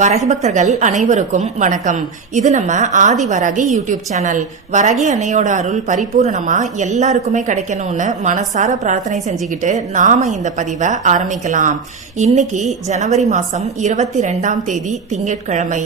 வரகி பக்தர்கள் அனைவருக்கும் வணக்கம். இது நம்ம ஆதி வராகி யூடியூப் சேனல். வரகி அன்னையோட அருள் பரிபூர்ணமா எல்லாருக்குமே கிடைக்கணும்னு மனசார பிரார்த்தனை செஞ்சுக்கிட்டு நாம இந்த பதிவை ஆரம்பிக்கலாம். இன்னைக்கு ஜனவரி மாசம் 22ஆம் தேதி திங்கட்கிழமை.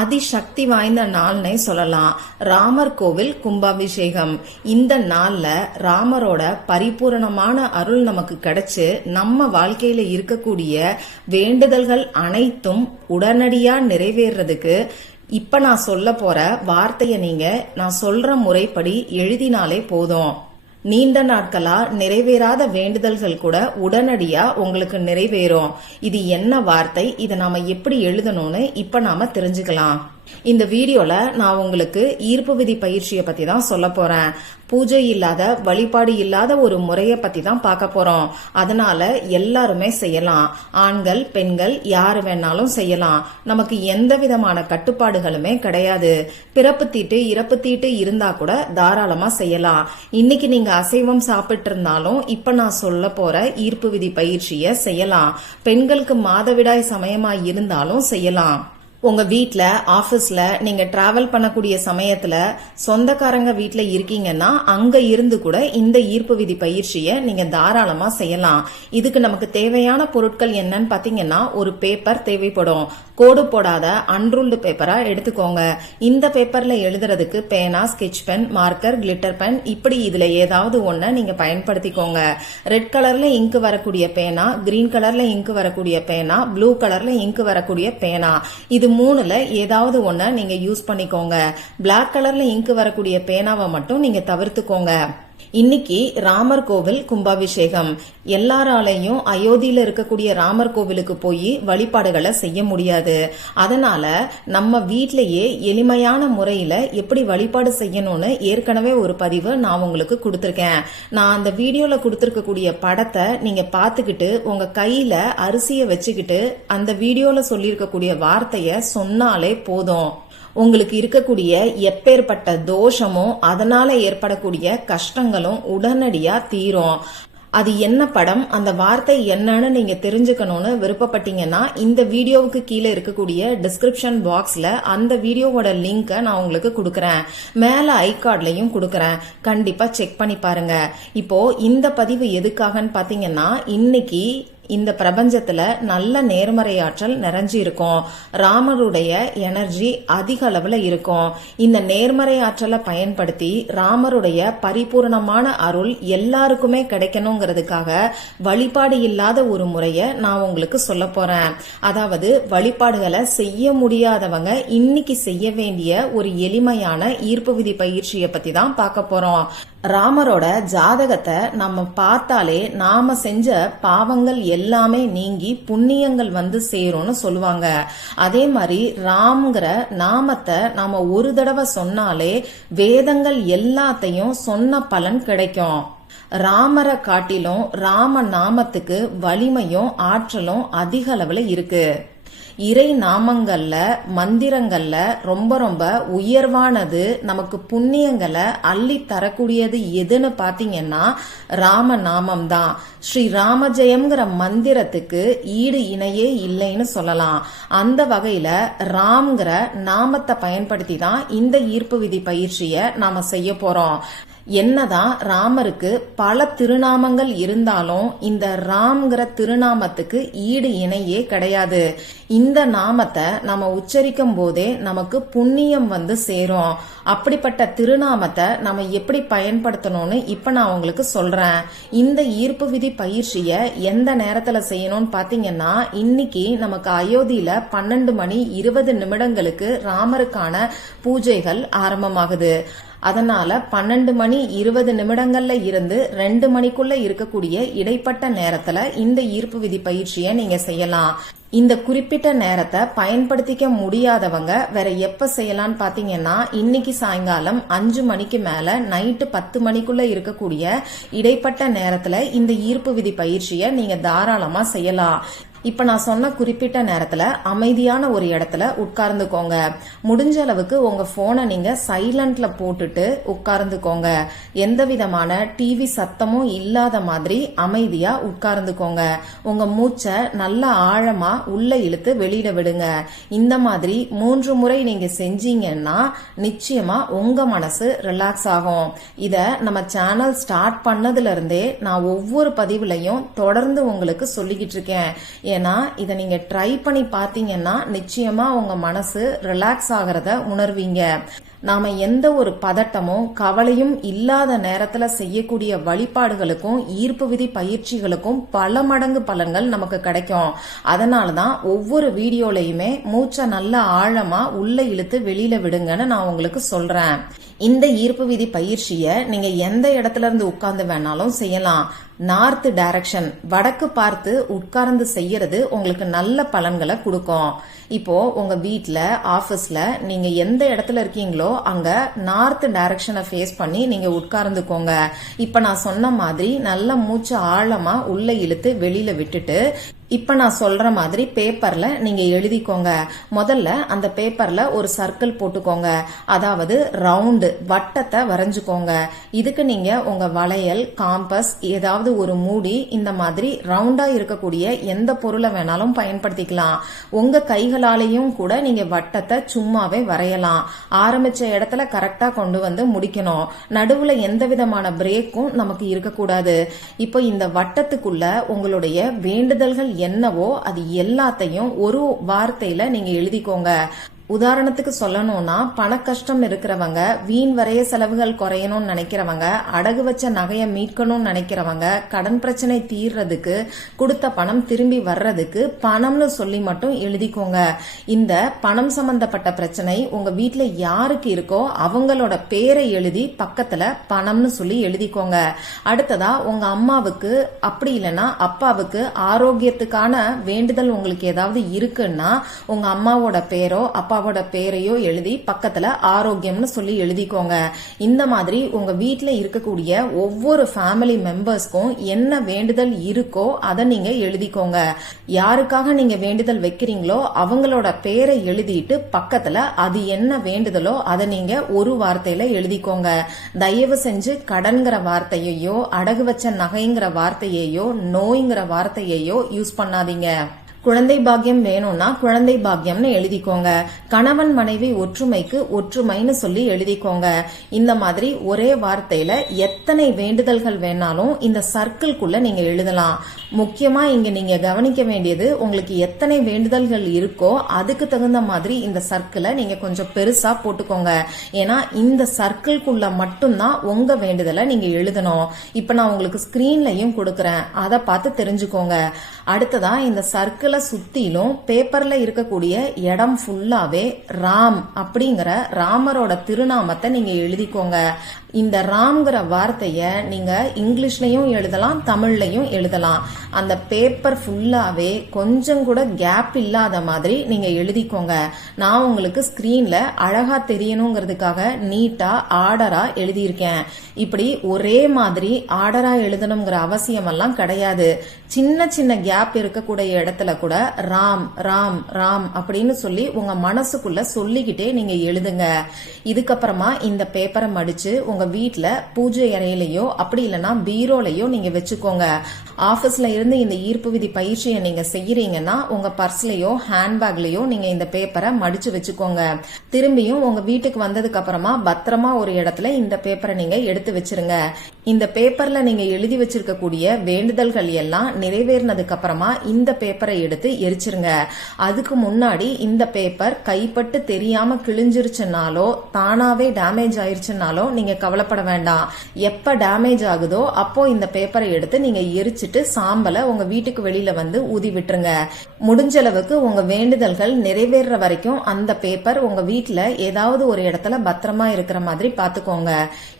அதிசக்தி வாய்ந்த நாள்னே சொல்லலாம். ராமர் கோவில் கும்பாபிஷேகம். இந்த நாள்ல ராமரோட பரிபூரணமான அருள் நமக்கு கிடைச்சு நம்ம வாழ்க்கையில இருக்கக்கூடிய வேண்டுதல்கள் அனைத்தும் உடனடியா நிறைவேறதுக்கு இப்ப நான் சொல்ல போற வார்த்தைய நீங்க நான் சொல்ற முறைப்படி எழுதினாலே போதும். நீண்ட நாட்களா நிறைவேறாத வேண்டுதல்கள் கூட உடனடியா உங்களுக்கு நிறைவேறும். இது என்ன வார்த்தை, இதை நாம எப்படி எழுதணும்னு இப்ப நாம தெரிஞ்சுக்கலாம். இந்த வீடியோல நான் உங்களுக்கு ஈர்ப்பு விதி பயிற்சியை பத்தி தான் சொல்ல போறேன். பூஜை இல்லாத, வழிபாடு இல்லாத ஒரு முறைய பத்தி தான் பார்க்க போறோம். அதனால எல்லாருமே செய்யலாம். ஆண்கள் பெண்கள் யாரு வேணாலும் செய்யலாம். நமக்கு எந்த விதமான கட்டுப்பாடுகளுமே கிடையாது. பிறப்பு தீட்டு இறப்பு தீட்டு இருந்தா கூட தாராளமா செய்யலாம். இன்னைக்கு நீங்க அசைவம் சாப்பிட்டு இருந்தாலும் இப்ப நான் சொல்ல போற ஈர்ப்பு விதி பயிற்சிய செய்யலாம். பெண்களுக்கு மாதவிடாய் சமயமா இருந்தாலும் செய்யலாம். உங்க வீட்ல, ஆபீஸ்ல நீங்க டிராவல் பண்ணக்கூடிய சமயத்துல சொந்தக்காரங்க வீட்ல இருக்கீங்கன்னா அங்க இருந்து கூட இந்த ஈர்ப்பு விதி பயிற்சியை நீங்க தாராளமா செய்யலாம். இதுக்கு நமக்கு தேவையான பொருட்கள் என்னன்னு பாத்தீங்கன்னா, ஒரு பேப்பர் தேவைப்படும். கோடு போடாத அன்ரூல்டு பேப்பரா எடுத்துக்கோங்க. இந்த பேப்பர்ல எழுதுறதுக்கு பேனா, sketch pen, marker, glitter pen, இப்படி இதுல ஏதாவது ஒண்ண நீங்க பயன்படுத்திக்கோங்க. ரெட் கலர்ல இங்கு வரக்கூடிய பேனா, கிரீன் கலர்ல இங்கு வரக்கூடிய பேனா, ப்ளூ கலர்ல இங்கு வரக்கூடிய பேனா, இது மூணுல ஏதாவது ஒண்ண நீங்க யூஸ் பண்ணிக்கோங்க. பிளாக் கலர்ல இங்கு வரக்கூடிய பேனாவை மட்டும் நீங்க தவிர்த்துக்கோங்க. இன்னைக்கு ராமர் கோவில் கும்பாபிஷேகம். எல்லாராலையும் அயோத்தியில இருக்கக்கூடிய ராமர் கோவிலுக்கு போய் வழிபாடுகளை செய்ய முடியாது. அதனால நம்ம வீட்டிலேயே எளிமையான முறையில எப்படி வழிபாடு செய்யணும்னு ஏற்கனவே ஒரு பதிவு நான் உங்களுக்கு கொடுத்திருக்கேன். நான் அந்த வீடியோல கொடுத்திருக்கக்கூடிய படத்தை நீங்க பாத்துக்கிட்டு உங்க கையில அரிசிய வச்சுக்கிட்டு அந்த வீடியோல சொல்லியிருக்கக்கூடிய வார்த்தைய சொன்னாலே போதும். உங்களுக்கு இருக்கக்கூடிய எப்பேற்பட்ட தோஷமும் அதனால ஏற்படக்கூடிய கஷ்டங்களும் உடனடியா தீரும். அது என்ன படம், அந்த வார்த்தை என்னன்னு நீங்க தெரிஞ்சுக்கணும்னு விருப்பப்பட்டீங்கன்னா இந்த வீடியோவுக்கு கீழே இருக்கக்கூடிய டிஸ்கிரிப்ஷன் பாக்ஸ்ல அந்த வீடியோவோட லிங்கை நான் உங்களுக்கு கொடுக்கறேன். மேல ஐகார்ட்லயும் கொடுக்கறேன். கண்டிப்பா செக் பண்ணி பாருங்க. இப்போ இந்த பதிவு எதுக்காகன்னு பாத்தீங்கன்னா, இன்னைக்கு இந்த பிரபஞ்சத்துல நல்ல நேர்மறை ஆற்றல் நிறைஞ்சு இருக்கும். ராமருடைய எனர்ஜி அதிக அளவுல இருக்கும். இந்த நேர்மறை ஆற்றலை பயன்படுத்தி ராமருடைய பரிபூர்ணமான அருள் எல்லாருக்குமே கிடைக்கணுங்கிறதுக்காக வழிபாடு இல்லாத ஒரு முறைய நான் உங்களுக்கு சொல்ல போறேன். அதாவது வழிபாடுகளை செய்ய முடியாதவங்க இன்னைக்கு செய்ய வேண்டிய ஒரு எளிமையான ஈர்ப்பு விதி பயிற்சியை பத்தி தான் பார்க்க போறோம். ராமரோட ஜாதகத்தை நம்ம பார்த்தாலே நாம செஞ்ச பாவங்கள் எல்லாமே நீங்கி புண்ணியங்கள் வந்து சேரும்னு சொல்லுவாங்க. அதே மாதிரி ராம்ங்கிற நாமத்தை நாம ஒரு தடவை சொன்னாலே வேதங்கள் எல்லாத்தையும் சொன்ன பலன் கிடைக்கும். ராமரை காட்டிலும் ராம நாமத்துக்கு வலிமையும் ஆற்றலும் அதிக அளவுல இருக்கு. இறை நாமங்கள்ல, மந்திரங்கள்ல ரொம்ப ரொம்ப உயர்வானது, நமக்கு புண்ணியங்களை அள்ளி தரக்கூடியது எதுன்னு பாத்தீங்கன்னா ராம நாமம் தான். ஸ்ரீ ராமஜெயம்ங்கிற மந்திரத்துக்கு ஈடு இணையே இல்லைன்னு சொல்லலாம். அந்த வகையில ராம்ங்கிற நாமத்தை பயன்படுத்தி தான் இந்த ஈர்ப்பு விதி பயிற்சியை நாம செய்ய போறோம். என்னதான் ராமருக்கு பல திருநாமங்கள் இருந்தாலும் இந்த ராம்ங்கிற திருநாமத்துக்கு ஈடு இணையே கிடையாது. இந்த நாமத்தை நம்ம உச்சரிக்கும் போதே நமக்கு புண்ணியம் வந்து சேரும். அப்படிப்பட்ட திருநாமத்தை நம்ம எப்படி பயன்படுத்தணும்னு இப்ப நான் உங்களுக்கு சொல்றேன். இந்த ஈர்ப்பு விதி பயிற்சிய எந்த நேரத்துல செய்யணும்னு பாத்தீங்கன்னா, இன்னைக்கு நமக்கு அயோத்தியில 12:20 ராமருக்கான பூஜைகள் ஆரம்பமாகுது. அதனால 12:20 இருந்து 2 மணிக்குள்ள இருக்கக்கூடிய இடைப்பட்ட நேரத்துல இந்த ஈர்ப்பு விதி பயிற்சியை நீங்க செய்யலாம். இந்த குறிப்பிட்ட நேரத்தை பயன்படுத்திக்க முடியாதவங்க வேற எப்ப செய்யலாம்னு பாத்தீங்கன்னா, இன்னைக்கு சாயங்காலம் 5 மணிக்கு மேல நைட்டு 10 மணிக்குள்ள இருக்கக்கூடிய இடைப்பட்ட நேரத்துல இந்த ஈர்ப்பு விதி பயிற்சியை நீங்க தாராளமா செய்யலாம். இப்ப நான் சொன்ன குறிப்பிட்ட நேரத்துல அமைதியான ஒரு இடத்துல உட்கார்ந்துக்கோங்க. முடிஞ்ச அளவுக்கு உங்க போனை நீங்க சைலண்ட்ல போட்டுட்டு உட்கார்ந்துக்கோங்க. எந்த விதமான டிவி சத்தமும் இல்லாத மாதிரி அமைதியா உட்கார்ந்துக்கோங்க. உங்க மூச்சை நல்லா ஆழமா உள்ள இழுத்து வெளியில விடுங்க. இந்த மாதிரி 3 முறை நீங்க செஞ்சீங்கன்னா நிச்சயமா உங்க மனசு ரிலாக்ஸ் ஆகும். இத நம்ம சேனல் ஸ்டார்ட் பண்ணதுல இருந்தே நான் ஒவ்வொரு பதிவுலையும் தொடர்ந்து உங்களுக்கு சொல்லிக்கிட்டு இருக்கேன். ஏன்னா இத நீங்க ட்ரை பண்ணி பாத்தீங்கன்னா நிச்சயமா உங்க மனசு ரிலாக்ஸ் ஆகிறத உணர்வீங்க. நாம எந்த ஒரு பதட்டமும் கவலையும் இல்லாத நேரத்துல செய்யக்கூடிய வழிபாடுகளுக்கும் ஈர்ப்பு விதி பயிற்சிகளுக்கும் பல மடங்கு பலன்கள் நமக்கு கிடைக்கும். அதனாலதான் ஒவ்வொரு வீடியோலயுமே மூச்சை நல்லா ஆழமா உள்ள இழுத்து வெளியில விடுங்கன்னு நான் உங்களுக்கு சொல்றேன். இந்த ஈர்ப்பு விதி பயிற்சிய நீங்க எந்த இடத்துல இருந்து உட்கார்ந்து வேணாலும் செய்யலாம். நார்த் டைரக்ஷன், வடக்கு பார்த்து உட்கார்ந்து செய்யறது உங்களுக்கு நல்ல பலன்களை கொடுக்கும். இப்போ உங்க வீட்ல, ஆபீஸ்ல நீங்க எந்த இடத்துல இருக்கீங்களோ அங்க நார்த் டைரக்ஷனை ஃபேஸ் பண்ணி நீங்க உட்கார்ந்துக்கோங்க. இப்ப நான் சொன்ன மாதிரி நல்ல மூச்சு ஆழமா உள்ள இழுத்து வெளியில விட்டுட்டு இப்ப நான் சொல்ற மாதிரி பேப்பர்ல நீங்க எழுதிக்கோங்க. முதல்ல அந்த பேப்பர்ல ஒரு சர்க்கிள் போட்டுக்கோங்க. அதாவது ரவுண்டு, வட்டத்தை வரைஞ்சுக்கோங்க. இதுக்கு நீங்க உங்க வளையல், காம்பஸ், ஏதாவது ஒரு மூடி, இந்த மாதிரி ரவுண்டா இருக்கக்கூடிய எந்த பொருளை வேணாலும் பயன்படுத்திக்கலாம். உங்க கைகளாலையும் கூட நீங்க வட்டத்தை சும்மாவே வரையலாம். ஆரம்பிச்ச இடத்துல கரெக்டா கொண்டு வந்து முடிக்கணும். நடுவுல எந்த விதமான பிரேக்கும் நமக்கு இருக்கக்கூடாது. இப்போ இந்த வட்டத்துக்குள்ள உங்களுடைய வேண்டுதல்கள் என்னவோ அது எல்லாத்தையும் ஒரு வார்த்தையில நீங்க எழுதிக்கோங்க. உதாரணத்துக்கு சொல்லணும்னா, பண கஷ்டம் இருக்கிறவங்க, வீண் வரைய செலவுகள் குறையணும்னு நினைக்கிறவங்க, அடகு வச்ச நகையை மீட்கணும்னு நினைக்கிறவங்க, கடன் பிரச்சனை தீர்றதுக்கு, கொடுத்த பணம் திரும்பி வர்றதுக்கு பணம்னு சொல்லி மட்டும் எழுதிக்கோங்க. இந்த பணம் சம்பந்தப்பட்ட பிரச்சனை உங்க வீட்டுல யாருக்கு இருக்கோ அவங்களோட பேரை எழுதி பக்கத்துல பணம்னு சொல்லி எழுதிக்கோங்க. அடுத்ததா உங்க அம்மாவுக்கு, அப்படி இல்லைன்னா அப்பாவுக்கு ஆரோக்கியத்துக்கான வேண்டுதல் உங்களுக்கு ஏதாவது இருக்குன்னா உங்க அம்மாவோட பேரோ அப்பாவோட பேரையோ எழுதி பக்கத்துல ஆரோக்கியம்னு சொல்லி எழுதிக்கோங்க. இந்த மாதிரி உங்க வீட்டுல இருக்கக்கூடிய ஒவ்வொரு ஃபேமிலி மெம்பர்ஸ்க்கும் என்ன வேண்டுதல் இருக்கோ அதை நீங்க எழுதிக்கோங்க. யாருக்காக நீங்க வேண்டுதல் வைக்கிறீங்களோ அவங்களோட பேரை எழுதிட்டு பக்கத்துல அது என்ன வேண்டுதலோ அதை நீங்க ஒரு வார்த்தையில எழுதிக்கோங்க. தயவு செஞ்சு கடன்கிற வார்த்தையையோ, அடகு வச்ச நகைங்கிற வார்த்தையையோ, நோய்ங்கிற வார்த்தையையோ யூஸ் பண்ணாதீங்க. குழந்தை பாக்கியம் வேணும்னா குழந்தை பாக்கியம்னு எழுதிக்கோங்க. கணவன் மனைவி ஒற்றுமைக்கு ஒற்றுமைன்னு சொல்லி எழுதிக்கோங்க. இந்த மாதிரி ஒரே வார்த்தையில எத்தனை வேண்டுதல்கள் வேணாலும் இந்த சர்க்கிள்குள்ள நீங்க எழுதலாம். முக்கியமா இங்க நீங்க கவனிக்க வேண்டியது, உங்களுக்கு எத்தனை வேண்டுதல்கள் இருக்கோ அதுக்கு தகுந்த மாதிரி இந்த சர்க்கிளை நீங்க கொஞ்சம் பெருசா போட்டுக்கோங்க. ஏன்னா இந்த சர்க்கிள்குள்ள மட்டும்தான் உங்க வேண்டுதலை நீங்க எழுதணும். இப்ப நான் உங்களுக்கு ஸ்கிரீன்லயும் கொடுக்கறேன், அதை பார்த்து தெரிஞ்சுக்கோங்க. அடுத்ததா இந்த சர்க்கிளை சுத்திலும் பேப்பர்ல இருக்கக்கூடிய இடம் ஃபுல்லாவே ராம் அப்படிங்கிற ராமரோட திருநாமத்தை நீங்க எழுதிக்கோங்க. இந்த ராம்ங்கிற வார்த்தைய நீங்க இங்கிலீஷ்லயும் எழுதலாம், தமிழ்லயும் எழுதலாம். அந்த பேப்பர் ஃபுல்லாவே கொஞ்சம் கூட கேப் இல்லாத மாதிரி நீங்க எழுதிக்கோங்க. நான் உங்களுக்கு ஸ்கிரீன்ல அழகா தெரியணுங்கிறதுக்காக நீட்டா ஆர்டரா எழுதியிருக்கேன். இப்படி ஒரே மாதிரி ஆர்டரா எழுதணுங்கிற அவசியம் எல்லாம் கிடையாது. சின்ன சின்ன கேப் இருக்கக்கூடிய இடத்துல கூட ராம் ராம் ராம் அப்படின்னு சொல்லி உங்க மனசுக்குள்ள சொல்லிக்கிட்டே நீங்க எழுதுங்க. இதுக்கப்புறமா இந்த பேப்பரை மடிச்சு உங்க வீட்டுல பூஜை அறையிலயோ அப்படி இல்லைன்னா பீரோலையோ நீங்க வச்சுக்கோங்க. ஆபீஸ்ல இருந்து இந்த ஈர்ப்பு விதி பயிற்சியை நீங்க செய்யறீங்கன்னா உங்க பர்ஸ்லயோ ஹேண்ட்பேக்லயோ நீங்க இந்த பேப்பரை மடிச்சு வச்சுக்கோங்க. திரும்பியும் உங்க வீட்டுக்கு வந்ததுக்கு அப்புறமா பத்திரமா ஒரு இடத்துல இந்த பேப்பரை நீங்க எடுத்து வச்சிருங்க. இந்த பேப்பர்ல நீங்க எழுதி வச்சிருக்கக்கூடிய வேண்டுதல்கள் எல்லாம் நிறைவேறினதுக்கு அப்புறமா இந்த பேப்பரை எடுத்து எரிச்சிருங்க. அதுக்கு முன்னாடி இந்த பேப்பர் கைப்பட்டு தெரியாம கிழிஞ்சிருச்சுனாலோ தானாவே டேமேஜ் ஆயிருச்சுனாலோ நீங்க கவலைப்பட வேண்டாம். எப்ப டேமேஜ் ஆகுதோ அப்போ இந்த பேப்பரை எடுத்து நீங்க எரிச்சிட்டு சாம்பலை உங்க வீட்டுக்கு வெளியில வந்து ஊதி விட்டுருங்க. முடிஞ்ச அளவுக்கு உங்க வேண்டுதல்கள் நிறைவேற வரைக்கும் அந்த பேப்பர் உங்க வீட்டுல ஏதாவது ஒரு இடத்துல பத்திரமா இருக்கிற மாதிரி பாத்துக்கோங்க.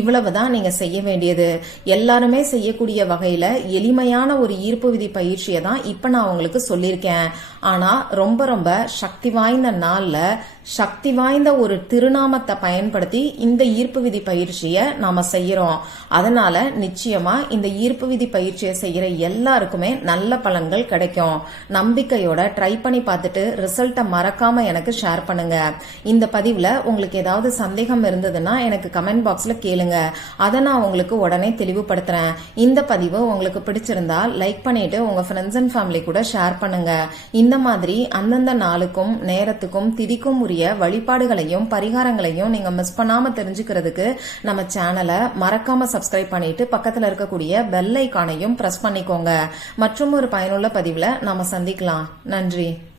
இவ்வளவுதான் நீங்க செய்ய வேண்டியது. எல்லாருமே செய்யக்கூடிய வகையில எளிமையான ஒரு ஈர்ப்பு விதி பயிற்சியை தான் இப்ப நான் உங்களுக்கு சொல்லியிருக்கேன். சொல்லியிருக்கேன். ஆனா ரொம்ப ரொம்ப சக்தி வாய்ந்த நாள்ல சக்தி வாய்ந்த ஒரு திருநாமத்தை பயன்படுத்தி இந்த ஈர்ப்பு விதி பயிற்சியை நாம செய்யறோம். அதனால நிச்சயமா இந்த ஈர்ப்பு விதி பயிற்சியை செய்யற எல்லாருக்குமே நல்ல பலன்கள் கிடைக்கும். நம்பிக்கையோட ட்ரை பண்ணி பார்த்துட்டு ரிசல்ட்டை மறக்காம எனக்கு ஷேர் பண்ணுங்க. இந்த பதிவுல உங்களுக்கு ஏதாவது சந்தேகம் இருந்ததுன்னா எனக்கு கமெண்ட் பாக்ஸ்ல கேளுங்க. அதை நான் உங்களுக்கு உடனே தெளிவுபடுத்துறேன். இந்த பதிவு உங்களுக்கு பிடிச்சிருந்தா லைக் பண்ணிட்டு உங்க ஃப்ரெண்ட்ஸ் அண்ட் ஃபேமிலி கூட ஷேர் பண்ணுங்க. இந்த மாதிரி அந்தந்த நாளுக்கும் நேரத்துக்கும் திதிக்கும் உரிய வழிபாடுகளையும் பரிகாரங்களையும் நீங்க மிஸ் பண்ணாம தெரிஞ்சுக்கிறதுக்கு நம்ம சேனலை மறக்காம சப்ஸ்கிரைப் பண்ணிட்டு பக்கத்துல இருக்கக்கூடிய பெல் ஐகானையும் பிரஸ் பண்ணிக்கோங்க. மற்றும் ஒரு பயனுள்ள பதிவுல நாம சந்திக்கலாம். நன்றி.